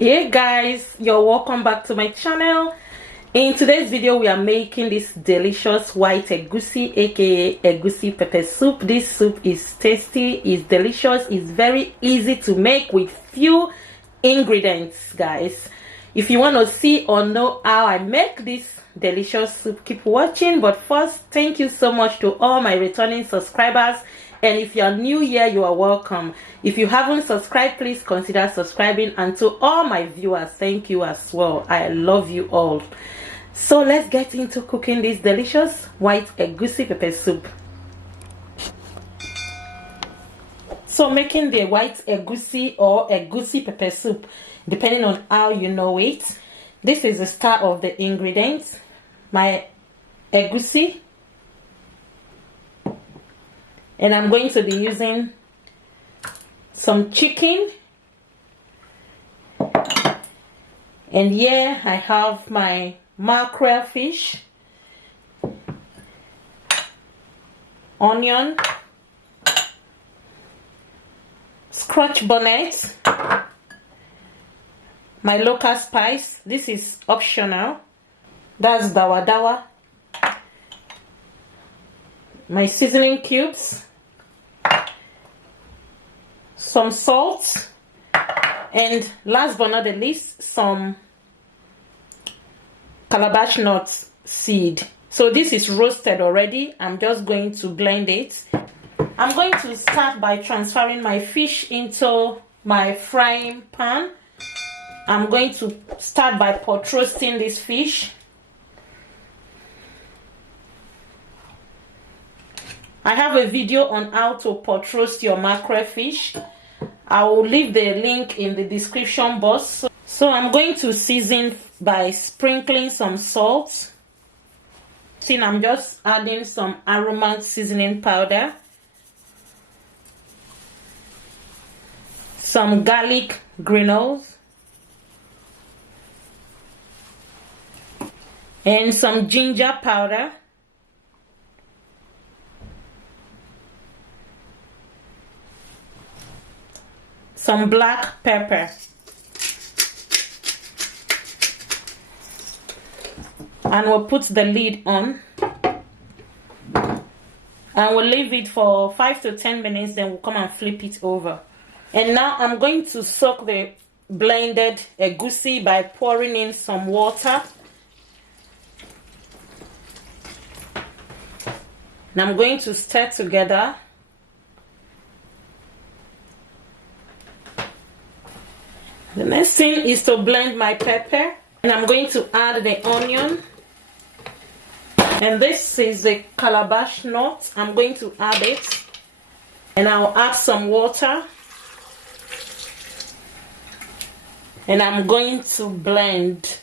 Hey guys, you're welcome back to my channel. In today's video we are making this delicious white egusi, aka egusi pepper soup. This soup is tasty, is delicious, is very easy to make with few ingredients, guys. If you want to see or know how I make this delicious soup, keep watching. But first, thank you so much to all my returning subscribers. And if you are new here, you are welcome. If you haven't subscribed, please consider subscribing. And to all my viewers, thank you as well. I love you all. So let's get into cooking this delicious white egusi pepper soup. So making the white egusi or egusi pepper soup, depending on how you know it, this is the start of the ingredients. My egusi. And I'm going to be using some chicken. And here I have my mackerel fish, onion, Scotch bonnet, my local spice. This is optional. That's Dawadawa. My seasoning cubes, some salt, and last but not the least, some calabash nut seed. So this is roasted already. I'm just going to blend it. I'm going to start by transferring my fish into my frying pan. I'm going to start by pot roasting this fish. I have a video on how to pot roast your mackerel fish. I will leave the link in the description box. So I'm going to season by sprinkling some salt. See, I'm just adding some aroma seasoning powder, some garlic granules, and some ginger powder. Some black pepper. And we'll put the lid on. And we'll leave it for 5 to 10 minutes, then we'll come and flip it over. And now I'm going to soak the blended egusi by pouring in some water. And I'm going to stir together. The next thing is to blend my pepper, and I'm going to add the onion, and this is the calabash nut. I'm going to add it, and I'll add some water, and I'm going to blend.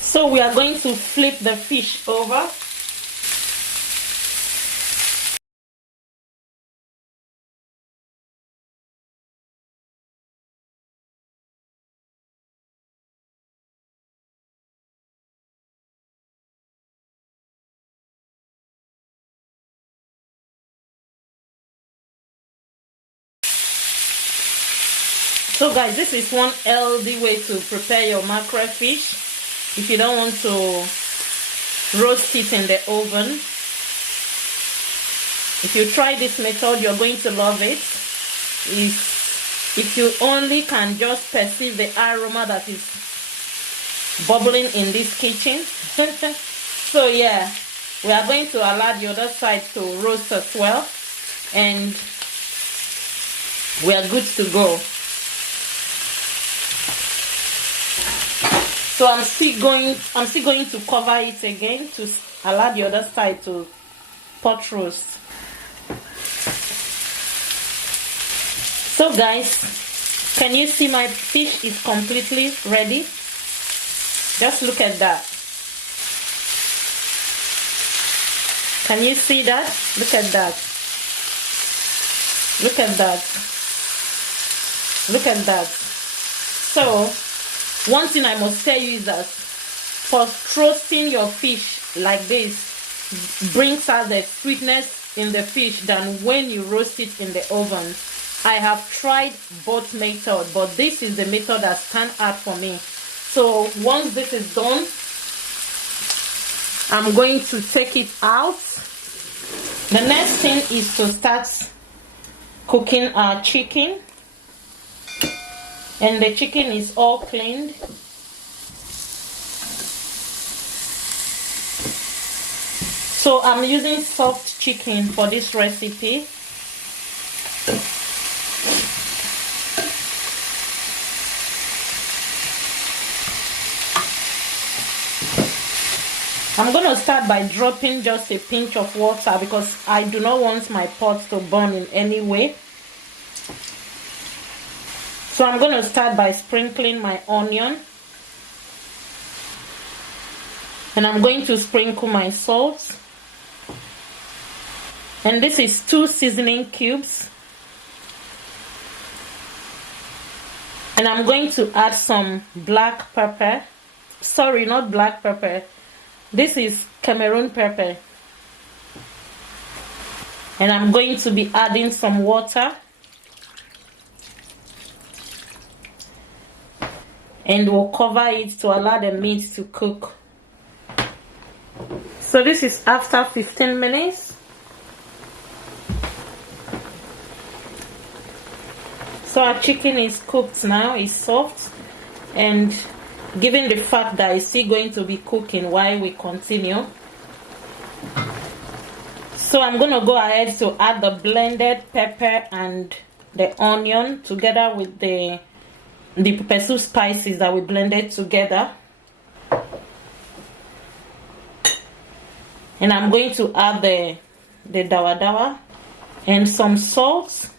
So we are going to flip the fish over. So guys, this is one healthy way to prepare your mackerel fish. If you don't want to roast it in the oven, if you try this method, you're going to love it. If you only can just perceive the aroma that is bubbling in this kitchen. So yeah, we are going to allow the other side to roast as well, and we are good to go. So I'm still going to cover it again to allow the other side to pot roast. So guys, can you see my fish is completely ready? Just look at that. Can you see that? Look at that. Look at that. Look at that. So one thing I must tell you is that for roasting your fish like this, brings out the sweetness in the fish than when you roast it in the oven. I have tried both methods, but this is the method that stands out for me. So once this is done, I'm going to take it out. The next thing is to start cooking our chicken. And the chicken is all cleaned. So I'm using soft chicken for this recipe. I'm going to start by dropping just a pinch of water because I do not want my pot to burn in any way. So I'm going to start by sprinkling my onion. And I'm going to sprinkle my salt. And this is 2 seasoning cubes. And I'm going to add some black pepper. Sorry, not black pepper. This is Cameroon pepper. And I'm going to be adding some water. And we'll cover it to allow the meat to cook. So this is after 15 minutes. So our chicken is cooked now, it's soft, and given the fact that it's still going to be cooking while we continue, so I'm going to go ahead to add the blended pepper and the onion together with the pepper soup spices that we blended together. And I'm going to add the Dawadawa and some salt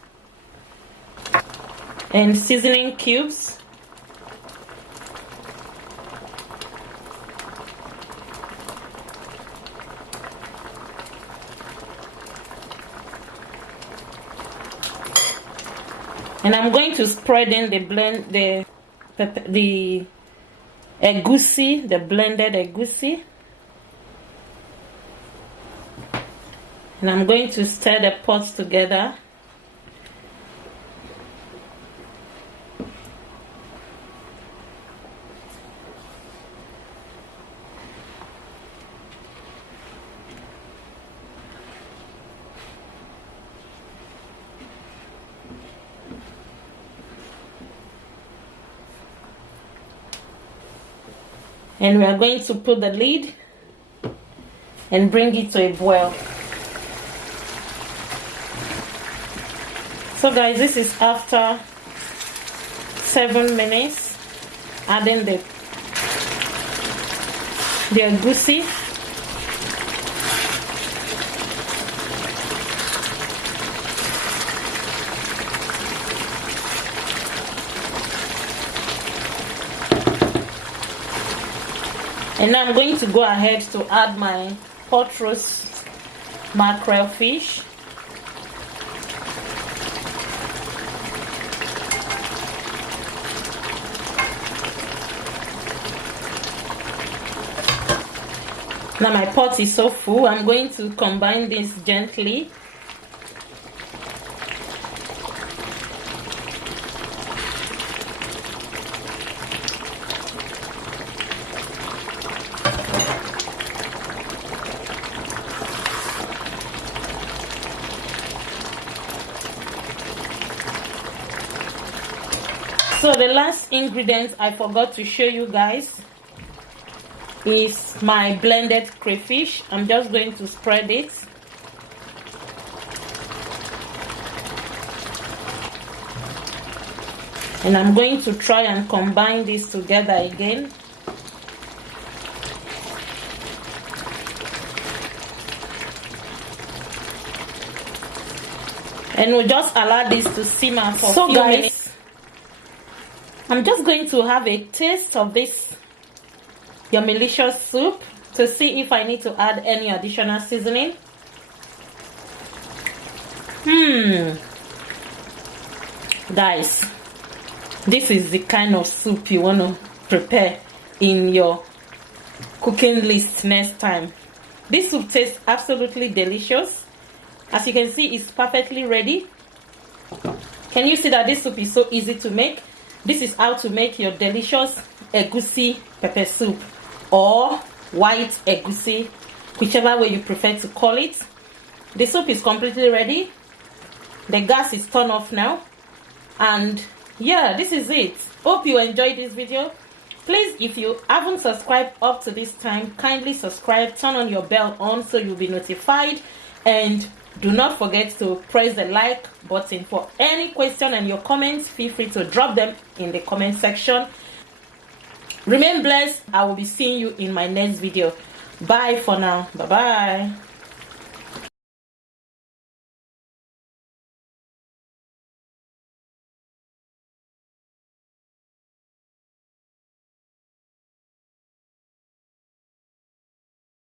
and seasoning cubes. And I'm going to spread in the egusi, the blended egusi. And I'm going to stir the pots together. And we are going to put the lid and bring it to a boil. So guys, this is after 7 minutes, adding the egusi. And now I'm going to go ahead to add my pot roast mackerel fish. Now my pot is so full, I'm going to combine this gently. So the last ingredient I forgot to show you guys is my blended crayfish. I'm just going to spread it. And I'm going to try and combine this together again. And we'll just allow this to simmer for a few minutes. I'm just going to have a taste of this yummy-licious soup to see if I need to add any additional seasoning. Guys, this is the kind of soup you want to prepare in your cooking list next time. This soup tastes absolutely delicious. As you can see, it's perfectly ready. Can you see that this soup is so easy to make? This is how to make your delicious egusi pepper soup, or white egusi, whichever way you prefer to call it. The soup is completely ready. The gas is turned off now. And yeah, this is it. Hope you enjoyed this video. Please, if you haven't subscribed up to this time, kindly subscribe, turn on your bell on so you'll be notified, and do not forget to press the like button. For any question and your comments, feel free to drop them in the comment section. Remain blessed. I will be seeing you in my next video. Bye for now. Bye bye.